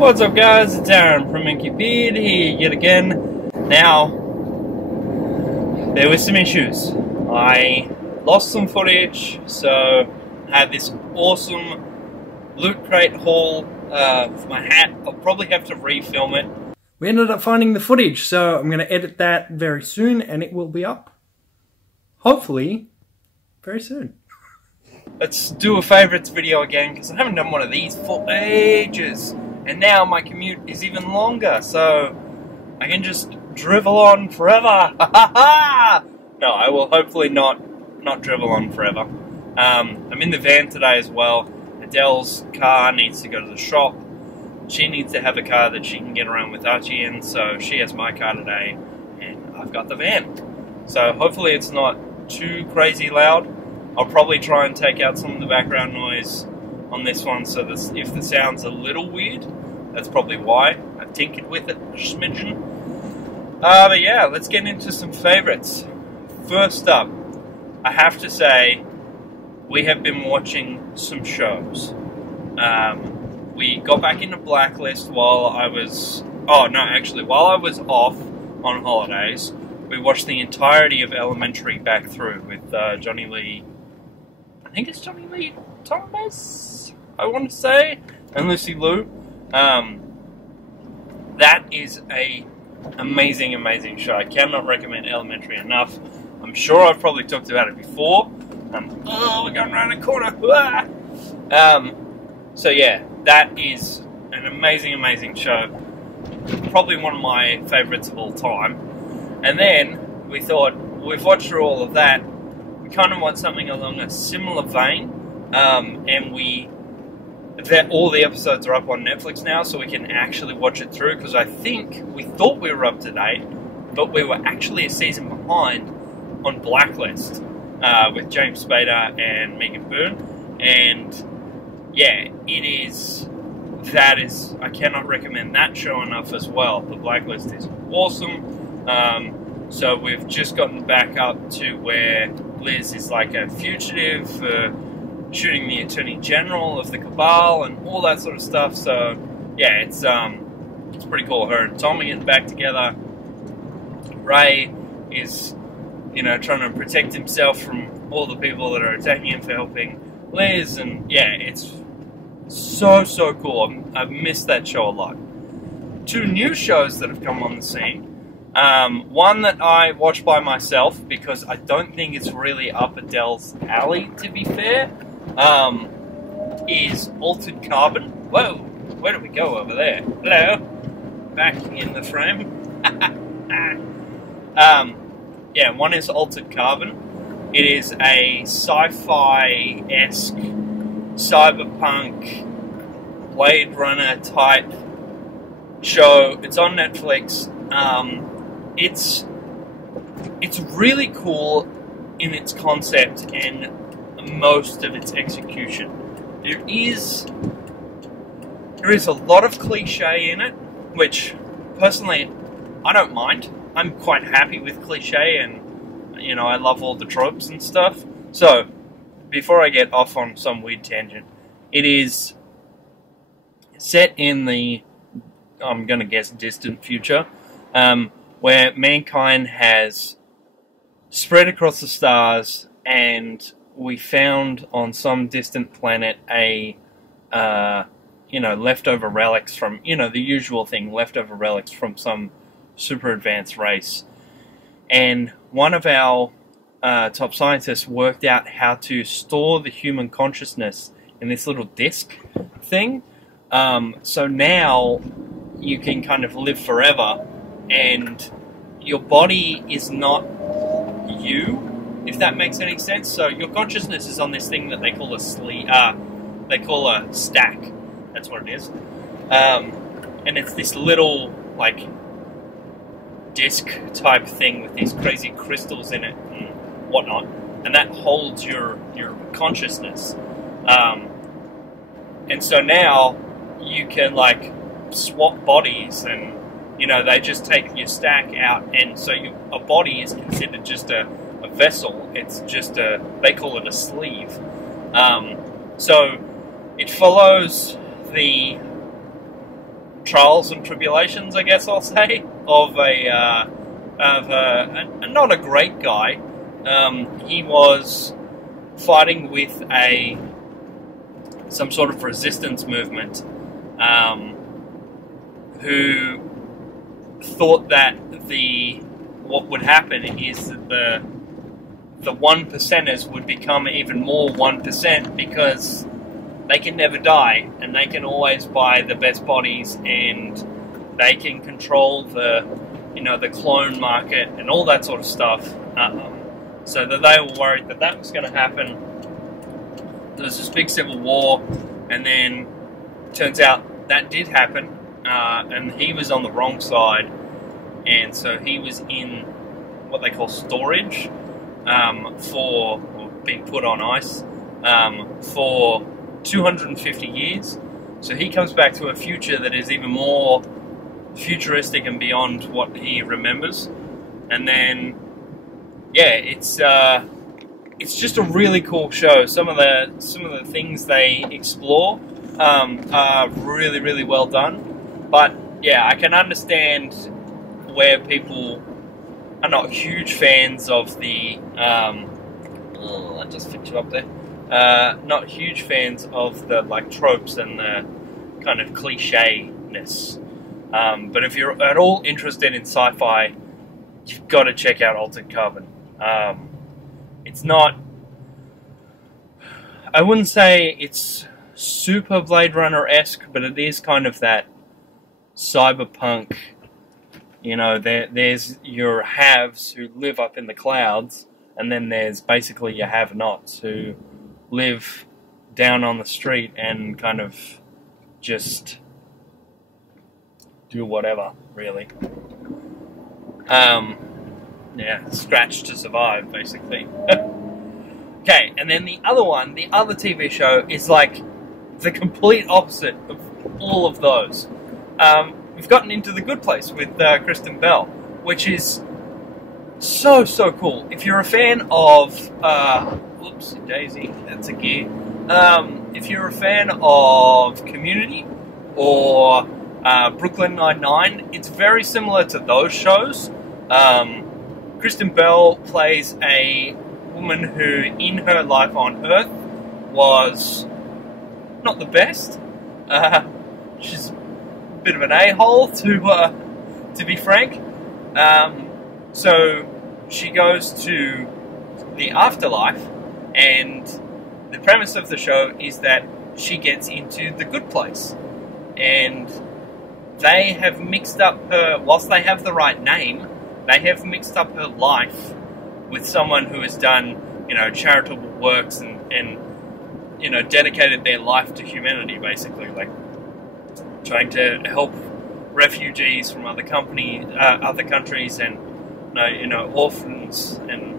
What's up, guys? It's Aaron from Inkie here yet again. Now, there were some issues. I lost some footage, so I had this awesome loot crate haul for my hat. I'll probably have to refilm it. We ended up finding the footage, so I'm going to edit that very soon, and it will be up, hopefully, very soon. Let's do a favourites video again, because I haven't done one of these for ages. And now my commute is even longer, so I can just drivel on forever. No, I will hopefully not drivel on forever. I'm in the van today as well. Adele's car needs to go to the shop. She needs to have a car that she can get around with Archie in, so she has my car today, and I've got the van. So hopefully it's not too crazy loud. I'll probably try and take out some of the background noise on this one, so that if the sound's a little weird, that's probably why. I've tinkered with it a smidgen. But yeah, let's get into some favourites. First up, I have to say, we have been watching some shows. We got back into Blacklist while I was... Oh, no, actually, while I was off on holidays, we watched the entirety of Elementary back through with Johnny Lee... I think it's Johnny Lee Thomas, I want to say, and Lucy Liu. That is a amazing show. I cannot recommend Elementary enough. I'm sure I've probably talked about it before. Oh, we're going around a corner. So yeah, that is an amazing show. Probably one of my favourites of all time. And then we thought, we've watched through all of that. We kind of want something along a similar vein. And all the episodes are up on Netflix now, so we can actually watch it through, because I think we thought we were up to date, but we were actually a season behind on Blacklist with James Spader and Megan Boone. And yeah, I cannot recommend that show enough as well. The Blacklist is awesome. So we've just gotten back up to where Liz is like a fugitive for shooting the Attorney General of the Cabal and all that sort of stuff. So yeah, it's pretty cool. Her and Tom are getting back together. Ray is, trying to protect himself from all the people that are attacking him for helping Liz, and yeah, it's so cool. I've missed that show a lot. Two new shows that have come on the scene. One that I watched by myself because I don't think it's really up Adele's alley, to be fair, is Altered Carbon. Whoa, where did we go over there? Hello, back in the frame. Yeah, one is Altered Carbon. It is a sci-fi-esque, cyberpunk, Blade Runner type show. It's on Netflix. It's really cool in its concept and most of its execution. There is a lot of cliche in it, which personally I don't mind. I'm quite happy with cliche, and I love all the tropes and stuff. So before I get off on some weird tangent, it is set in the, I'm gonna guess, distant future, where mankind has spread across the stars, and we found on some distant planet a, leftover relics from, the usual thing, leftover relics from some super advanced race. And one of our top scientists worked out how to store the human consciousness in this little disc thing. So now you can kind of live forever, and your body is not you, if that makes any sense. So your consciousness is on this thing that they call a stack. That's what it is. And it's this little, like, disc type thing with these crazy crystals in it and whatnot, and that holds your consciousness. And so now you can, like, swap bodies, and they just take your stack out, and so a body is considered just a vessel. It's just they call it a sleeve. So it follows the trials and tribulations, I guess I'll say, of not a great guy. He was fighting with some sort of resistance movement, who thought that what would happen is that the 1%ers would become even more 1% because they can never die and they can always buy the best bodies and they can control the clone market and all that sort of stuff. So that they were worried that was going to happen. There was this big civil war, and then turns out that did happen, and he was on the wrong side, and so he was in what they call storage or being put on ice for 250 years. So he comes back to a future that is even more futuristic and beyond what he remembers, and then it's just a really cool show. Some of the things they explore are really, really well done. But yeah, I can understand where people are not huge fans of the. I just picked you up there. Not huge fans of the tropes and the kind of cliche-ness. But if you're at all interested in sci-fi, you've got to check out Altered Carbon. It's not... I wouldn't say it's super Blade Runner-esque, but it is kind of that cyberpunk. There's your haves who live up in the clouds, and then there's basically your have-nots who live down on the street and kind of just do whatever, really. Scratch to survive, basically. Okay, and then the other TV show is the complete opposite of all of those. We've gotten into The Good Place with Kristen Bell, which is so cool. If you're a fan of whoops, Daisy, that's a gear. If you're a fan of Community or Brooklyn Nine-Nine, it's very similar to those shows. Kristen Bell plays a woman who, in her life on Earth, was not the best. She's a bit of an a-hole, to be frank. So she goes to the afterlife, and the premise of the show is that she gets into the good place. And they have mixed up her, whilst they have the right name, they have mixed up her life with someone who has done, charitable works and dedicated their life to humanity, basically, trying to help refugees from other countries and, orphans and,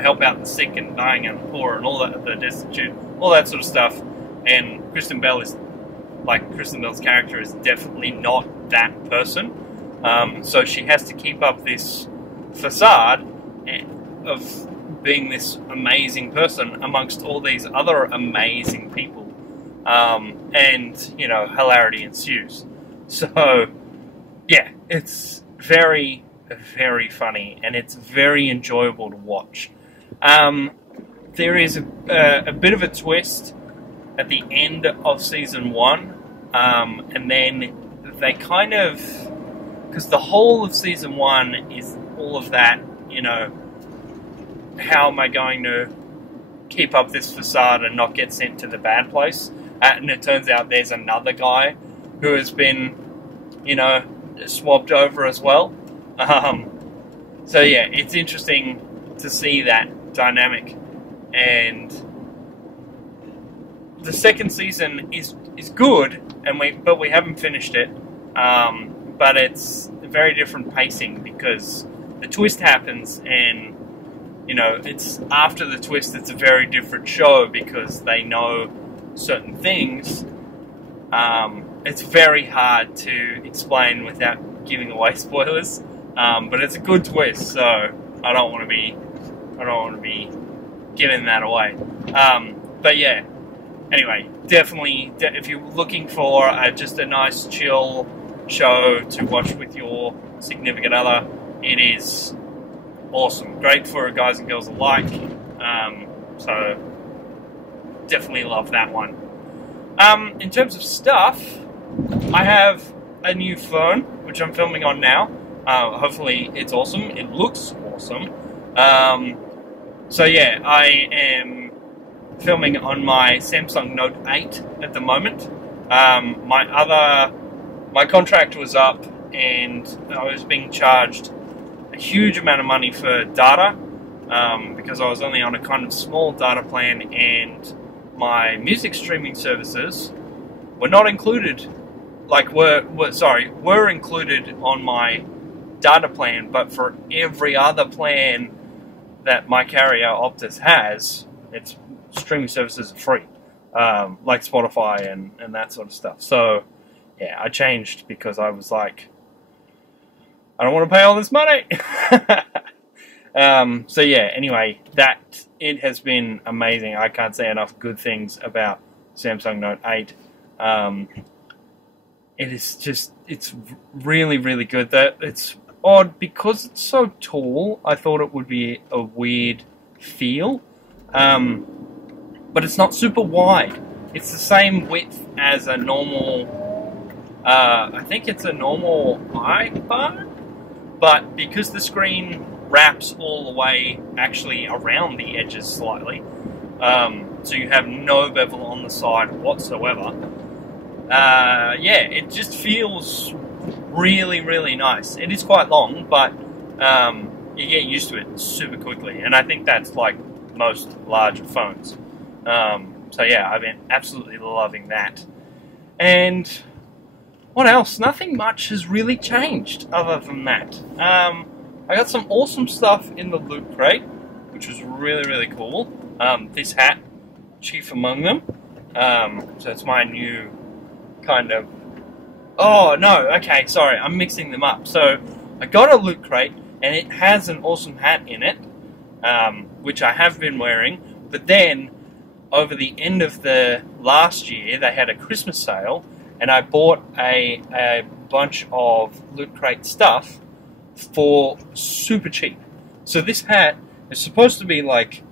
help out the sick and dying and the poor and all that, the destitute, all that sort of stuff. And Kristen Bell's character is definitely not that person. So she has to keep up this facade of being this amazing person amongst all these other amazing people. And, hilarity ensues. So, yeah, it's very, very funny, and it's very enjoyable to watch. There is a bit of a twist at the end of season 1, and then they kind of... Because the whole of season 1 is all of that, how am I going to keep up this facade and not get sent to the bad place? And it turns out there's another guy who has been, swapped over as well. So yeah, it's interesting to see that dynamic. And the second season is good, but we haven't finished it. But it's a very different pacing because the twist happens, and it's after the twist. It's a very different show because they know certain things. It's very hard to explain without giving away spoilers. But it's a good twist, so I don't want to be giving that away. But yeah. Anyway, definitely, if you're looking for just a nice, chill show to watch with your significant other. It is awesome. Great for guys and girls alike. So definitely love that one. In terms of stuff, I have a new phone, which I'm filming on now. Hopefully it's awesome. It looks awesome. So yeah, I am filming on my Samsung Note 8 at the moment. My contract was up and I was being charged a huge amount of money for data because I was only on a kind of small data plan, and my music streaming services were not included, were included on my data plan, but for every other plan that my carrier Optus has, its streaming services are free, like Spotify and that sort of stuff. So yeah, I changed because I was like, I don't want to pay all this money. So yeah, anyway, it has been amazing. I can't say enough good things about Samsung Note 8. It's really, really good. It's odd because it's so tall. I thought it would be a weird feel, but it's not super wide. It's the same width as a normal, I think it's a normal iPhone, but because the screen wraps all the way actually around the edges slightly, so you have no bevel on the side whatsoever. Yeah, it just feels really, really nice. It is quite long, but you get used to it super quickly, and I think that's like most larger phones. So yeah, I've been absolutely loving that. And what else? Nothing much has really changed other than that. I got some awesome stuff in the loot crate, which was really, really cool. This hat, chief among them. So it's my new kind of... Oh, no, okay, sorry, I'm mixing them up. So I got a loot crate, and it has an awesome hat in it, which I have been wearing. But then, over the end of the last year, they had a Christmas sale, and I bought a bunch of loot crate stuff for super cheap. So this hat is supposed to be like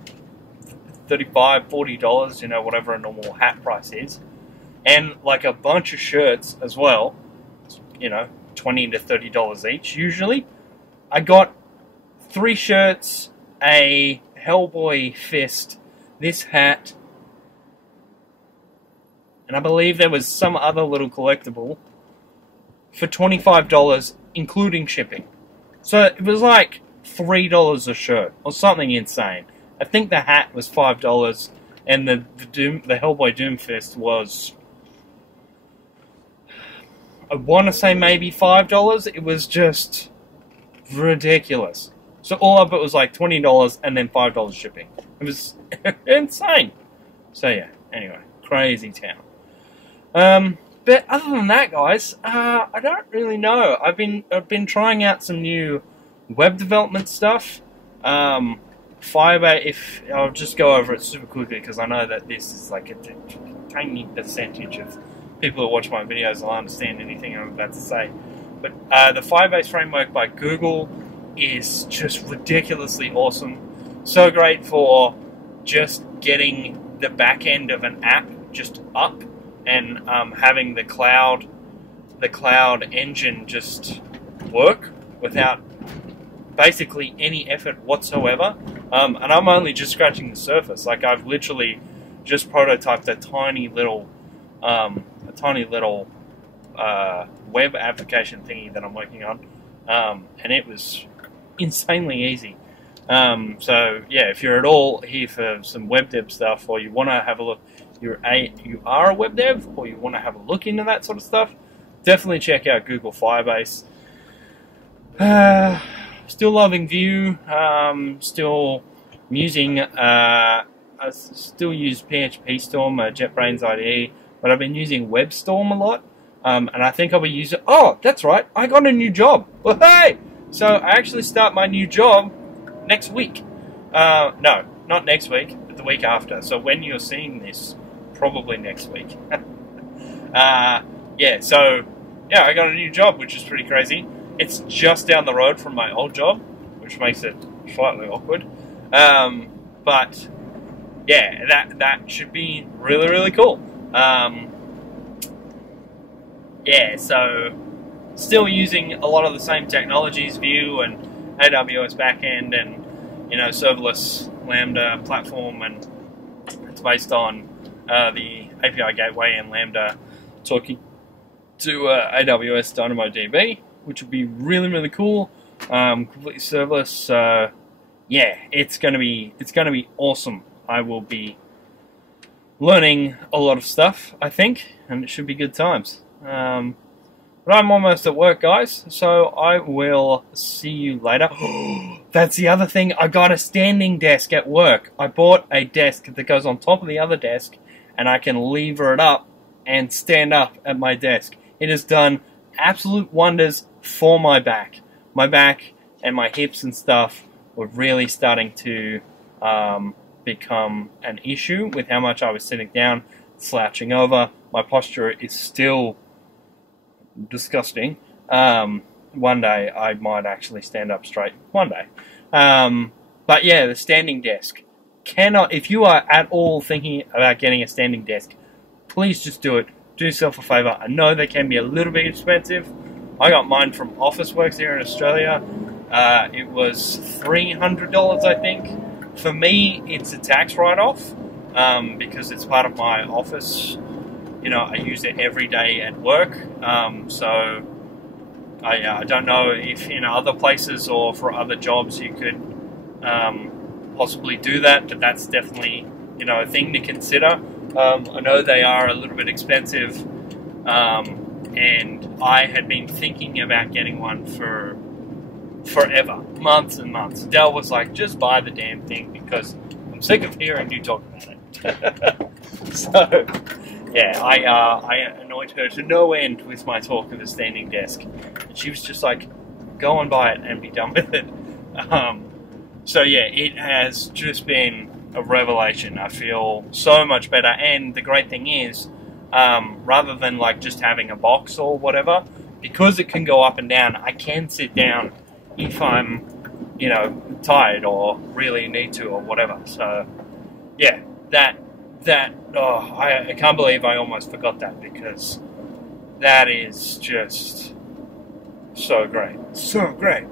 $35, $40, you know, whatever a normal hat price is. And like a bunch of shirts as well, you know, $20 to $30 each usually. I got 3 shirts, a Hellboy fist, this hat, and I believe there was some other little collectible for $25, including shipping. So it was like $3 a shirt, or something insane. I think the hat was $5, and the Hellboy Doomfist was, I want to say maybe $5. It was just ridiculous. So all of it was like $20 and then $5 shipping. It was insane. So yeah, anyway, crazy town. But other than that, guys, I don't really know. I've been trying out some new web development stuff. Firebase, I'll just go over it super quickly because I know that this is like a tiny percentage of people who watch my videos will understand anything I'm about to say. But the Firebase framework by Google is just ridiculously awesome. So great for just getting the back end of an app just up and having the cloud engine just work without basically any effort whatsoever. And I'm only just scratching the surface. Like, I've literally just prototyped a tiny little web application thingy that I'm working on, and it was insanely easy. So yeah, if you're at all here for some web dev stuff, or you want to have a look, you are a web dev, or you want to have a look into that sort of stuff, definitely check out Google Firebase. Still loving Vue. Still using. I still use PHP Storm, JetBrains IDE, but I've been using WebStorm a lot. And I think I'll be using... Oh, that's right. I got a new job. Well, hey! So I actually start my new job next week. No, not next week, but the week after. So when you're seeing this, probably next week. Yeah, so yeah, I got a new job, which is pretty crazy. It's just down the road from my old job, which makes it slightly awkward. But yeah, that should be really, really cool. Yeah, so still using a lot of the same technologies, Vue and AWS backend, and serverless Lambda platform, and it's based on the API gateway and Lambda talking to AWS DynamoDB, which would be really, really cool. Completely serverless. So yeah, it's gonna be awesome. I will be learning a lot of stuff, I think, and it should be good times. But I'm almost at work, guys, so I will see you later. That's the other thing. I got a standing desk at work. I bought a desk that goes on top of the other desk, and I can lever it up and stand up at my desk. It has done absolute wonders for my back. My back and my hips and stuff were really starting to become an issue with how much I was sitting down, slouching over. My posture is still disgusting. One day I might actually stand up straight. One day. But yeah, the standing desk. If you are at all thinking about getting a standing desk, please just do it. Do yourself a favour. I know they can be a little bit expensive. I got mine from Officeworks here in Australia. It was $300, I think. For me, it's a tax write-off because it's part of my office. I use it every day at work. So I don't know if in other places or for other jobs you could possibly do that, but that's definitely a thing to consider. I know they are a little bit expensive, and I had been thinking about getting one for forever, months and months. Dell was like, just buy the damn thing because I'm sick of hearing you talk about it. So yeah, I annoyed her to no end with my talk of a standing desk, and she was just like, go and buy it and be done with it. So yeah, it has just been a revelation. I feel so much better, and the great thing is, rather than like just having a box or whatever, because it can go up and down, I can sit down if I'm, tired or really need to or whatever. So yeah, I can't believe I almost forgot that, because that is just so great. So great.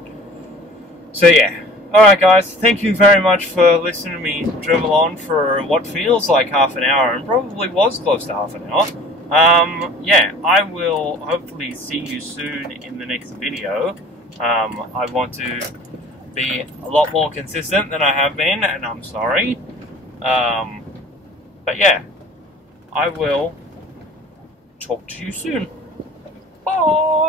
So yeah. Alright guys, thank you very much for listening to me drivel on for what feels like half an hour, and probably was close to half an hour. Yeah, I will hopefully see you soon in the next video. I want to be a lot more consistent than I have been, and I'm sorry. But yeah, I will talk to you soon. Bye!